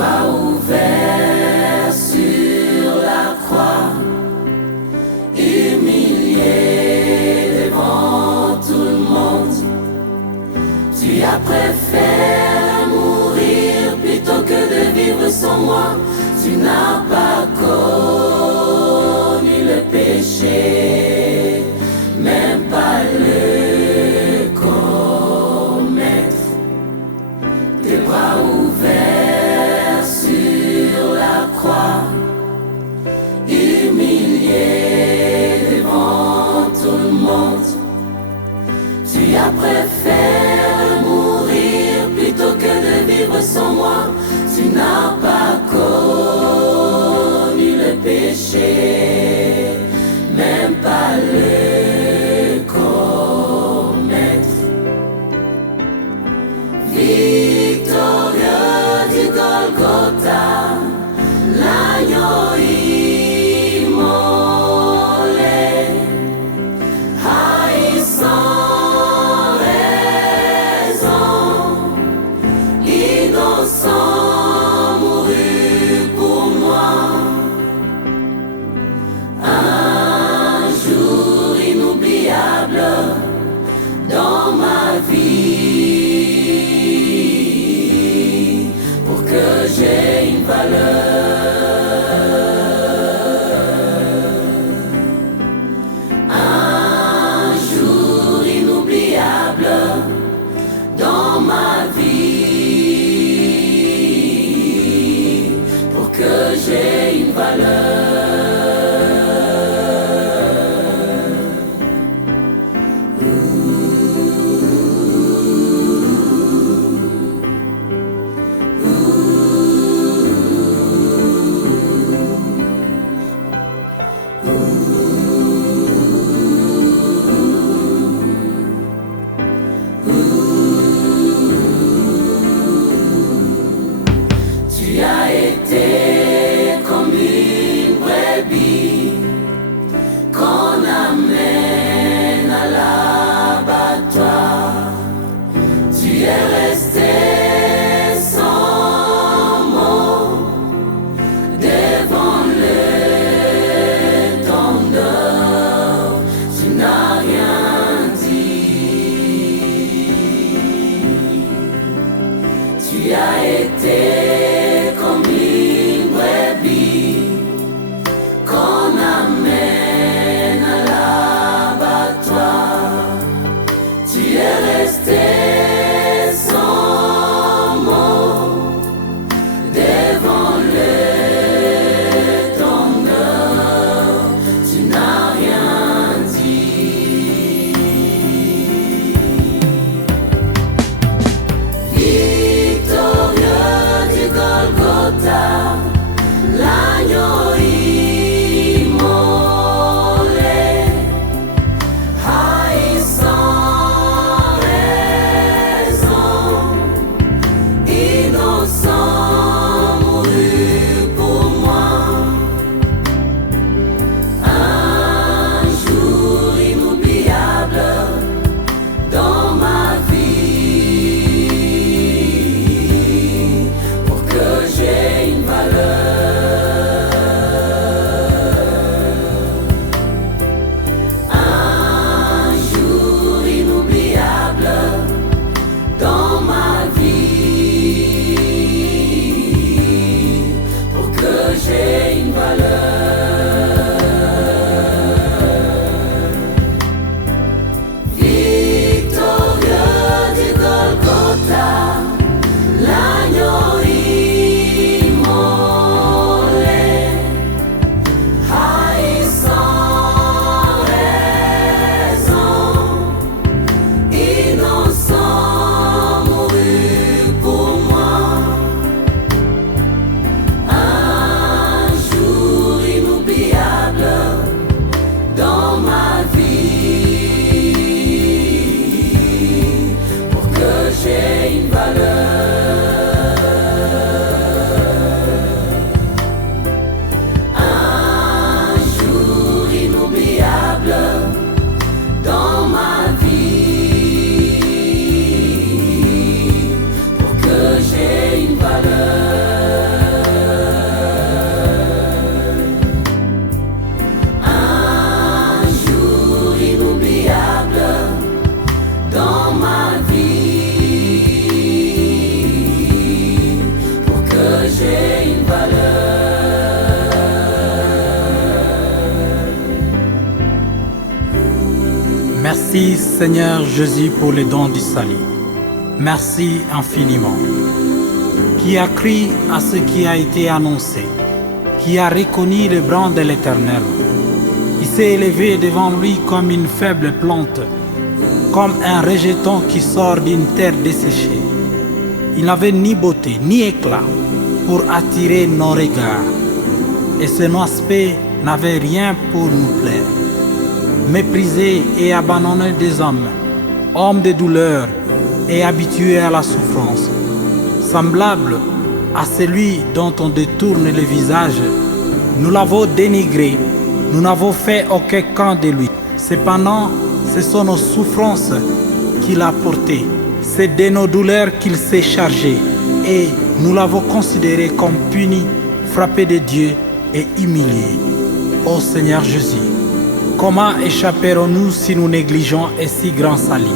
bras ouverts sur la croix, humilié devant tout le monde. Tu as préféré mourir plutôt que de vivre sans moi. Tu n'as pas connu le péché, même pas le commettre. Tes bras ouverts sur la croix, humilié devant tout le monde. Tu as préféré mourir plutôt que de vivre sans moi. Tu n'as pas connu le péché, même pas le commettre. Victorieux du Golgotha, l'agneau immolé, haïssant raison, innocent. Un jour Merci Seigneur Jésus pour le don du salut. Merci infiniment. Qui a cru à ce qui a été annoncé, qui a reconnu le bras de l'Éternel. Il s'est élevé devant lui comme une faible plante, comme un rejeton qui sort d'une terre desséchée. Il n'avait ni beauté ni éclat pour attirer nos regards, et son aspect n'avait rien pour nous plaire. Méprisé et abandonné des hommes, homme de douleur et habitué à la souffrance, semblable à celui dont on détourne le visage, nous l'avons dénigré, nous n'avons fait aucun camp de lui. Cependant, ce sont nos souffrances qu'il a portées, c'est de nos douleurs qu'il s'est chargé, et nous l'avons considéré comme puni, frappé de Dieu et humilié. Ô Seigneur Jésus, comment échapperons-nous si nous négligeons un si grand salut?